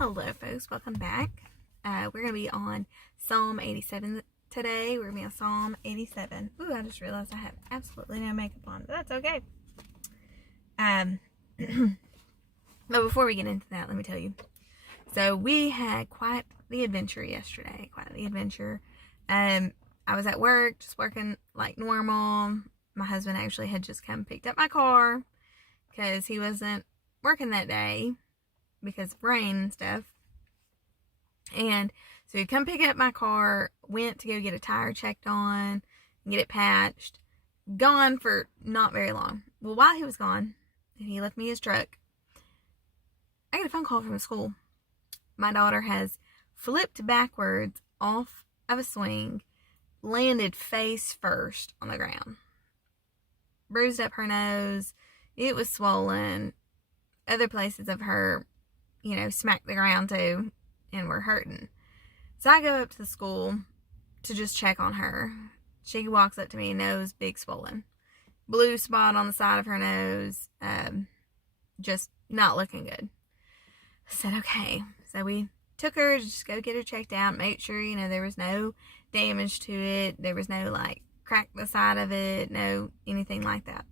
Hello, folks. Welcome back. We're going to be on Psalm 87 today. We're going to be on Psalm 87. Ooh, I just realized I have absolutely no makeup on, but that's okay. But before we get into that, let me tell you. So we had quite the adventure yesterday. I was at work, just working like normal. My husband actually had just come picked up my car because he wasn't working that day because of rain and stuff. And so he come pick up my car, went to go get a tire checked on, get it patched. Gone for not very long. Well, while he was gone, and he left me his truck, I got a phone call from the school. My daughter has flipped backwards off of a swing, landed face first on the ground. Bruised up her nose. It was swollen. Other places of her, smacked the ground too and were hurting. So I go up to the school to just check on her. She walks up to me, nose big swollen. Blue spot on the side of her nose. Just not looking good. I said, okay. So we took her to just go get her checked out, make sure, there was no damage to it. There was no, crack the side of it, no anything like that.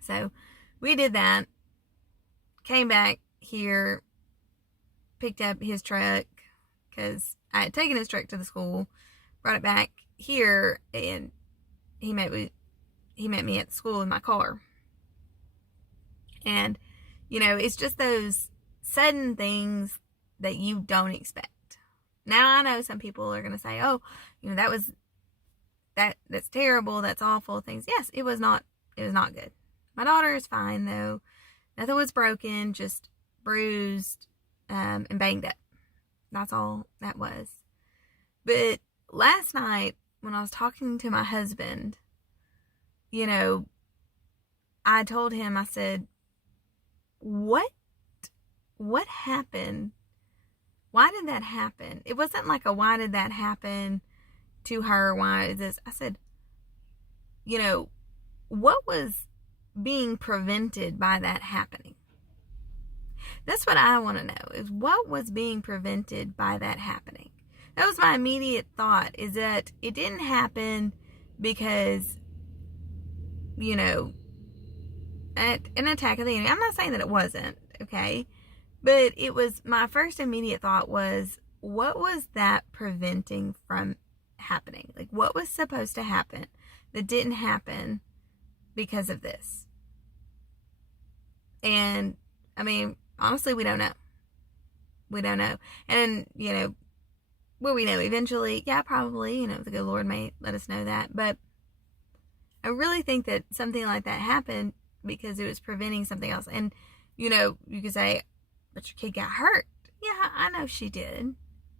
So we did that. Came back here, picked up his truck, because I had taken his truck to the school, brought it back here, and he met me at the school in my car. And, it's just those sudden things that you don't expect. Now, I know some people are going to say, oh, that's terrible, that's awful things. Yes, it was not good. My daughter is fine, though. Nothing was broken, just bruised and banged up. That's all that was. But last night, when I was talking to my husband, I told him, I said, what happened? Why did that happen? It wasn't like a why did that happen to her? Why is this? I said, what was being prevented by that happening? That's what I want to know, is what was being prevented by that happening? That was my immediate thought, is that it didn't happen because, an attack of the enemy. I'm not saying that it wasn't, okay? But it was, my first immediate thought was, what was that preventing from happening? Like, what was supposed to happen that didn't happen because of this? And, honestly, we don't know. We don't know. And, will we know eventually? Yeah, probably. The good Lord may let us know that. But I really think that something like that happened because it was preventing something else. And, you could say, but your kid got hurt. Yeah, I know she did.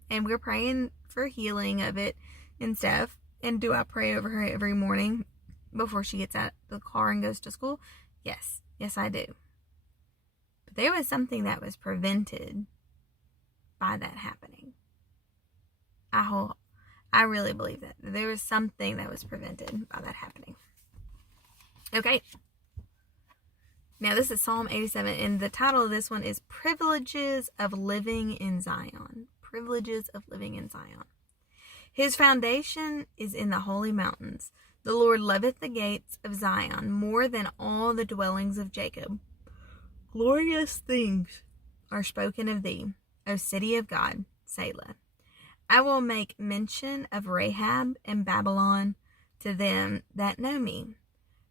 And we're praying for healing of it and stuff. And do I pray over her every morning before she gets out of the car and goes to school? Yes. Yes, I do. But there was something that was prevented by that happening. I really believe that. There was something that was prevented by that happening. Okay. Now, this is Psalm 87, and the title of this one is Privileges of Living in Zion. Privileges of Living in Zion. His foundation is in the holy mountains. The Lord loveth the gates of Zion more than all the dwellings of Jacob. Glorious things are spoken of thee, O city of God, Selah. I will make mention of Rahab and Babylon to them that know me.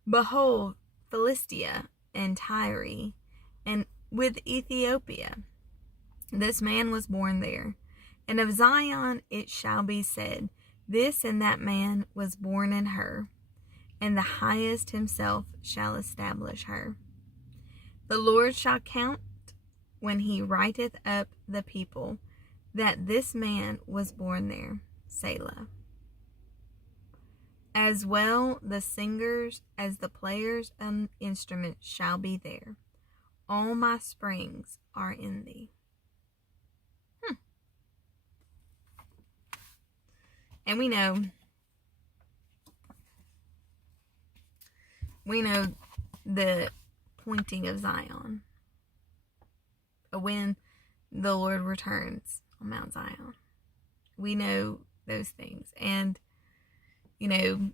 Behold, Philistia and Tyre, and with Ethiopia. This man was born there. And of Zion it shall be said, this and that man was born in her, and the highest himself shall establish her. The Lord shall count when he writeth up the people, that this man was born there, Selah. As well the singers as the players on instruments shall be there. All my springs are in thee. And we know the pointing of Zion. When the Lord returns on Mount Zion. We know those things. And, you know,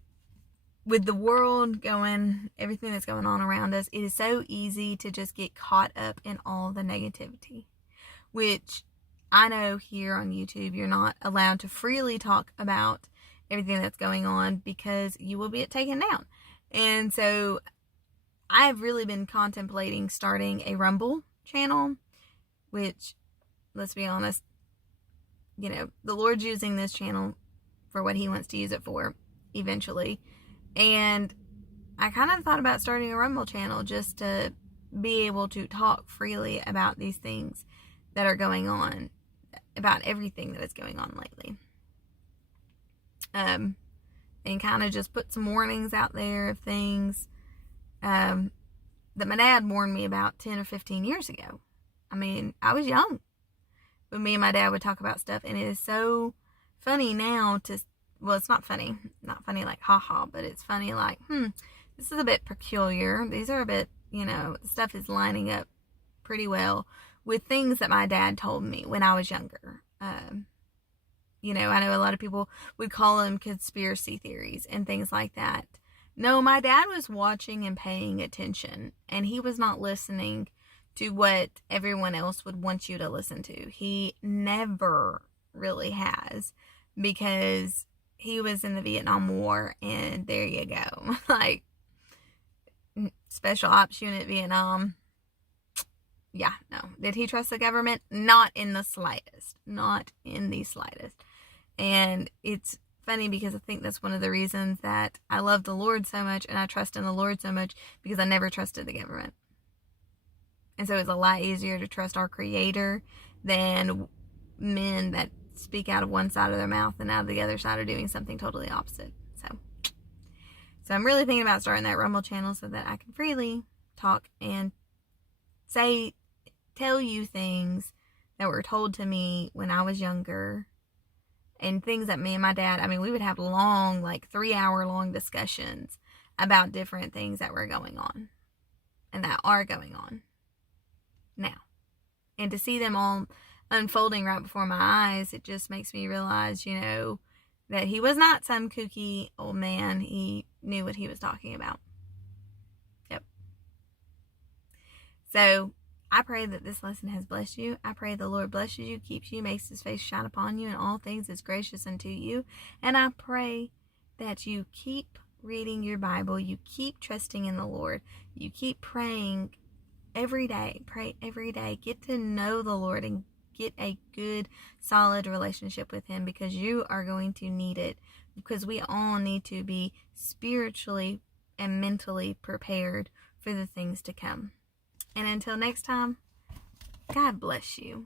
with the world going, everything that's going on around us, it is so easy to just get caught up in all the negativity, which I know here on YouTube, you're not allowed to freely talk about everything that's going on because you will be taken down. And so I've really been contemplating starting a Rumble channel, which, let's be honest, you know, the Lord's using this channel for what he wants to use it for eventually. And I kind of thought about starting a Rumble channel just to be able to talk freely about these things that are going on, about everything that is going on lately. And kind of just put some warnings out there of things that my dad warned me about 10 or 15 years ago. I mean, I was young when me and my dad would talk about stuff, and it is so funny now to, well, it's not funny like haha, but it's funny like, this is a bit peculiar. These are a bit, you know, stuff is lining up pretty well with things that my dad told me when I was younger. You know, I know a lot of people would call them conspiracy theories and things like that. No, my dad was watching and paying attention, and he was not listening to what everyone else would want you to listen to. He never really has, because he was in the Vietnam War, and there you go. Like, Special Ops Unit Vietnam. Yeah, no. Did he trust the government? Not in the slightest. Not in the slightest. And it's funny because I think that's one of the reasons that I love the Lord so much and I trust in the Lord so much, because I never trusted the government. And so it's a lot easier to trust our Creator than men that speak out of one side of their mouth and out of the other side are doing something totally opposite. So I'm really thinking about starting that Rumble channel so that I can freely talk and tell you things that were told to me when I was younger, and things that me and my dad, I mean, we would have long, like 3-hour long discussions about different things that were going on and that are going on now. And to see them all unfolding right before my eyes, it just makes me realize, you know, that he was not some kooky old man. He knew what he was talking about. Yep. So I pray that this lesson has blessed you. I pray the Lord blesses you, keeps you, makes his face shine upon you, and all things is gracious unto you. And I pray that you keep reading your Bible, you keep trusting in the Lord, you keep praying every day. Pray every day. Get to know the Lord and get a good, solid relationship with him, because you are going to need it, because we all need to be spiritually and mentally prepared for the things to come. And until next time, God bless you.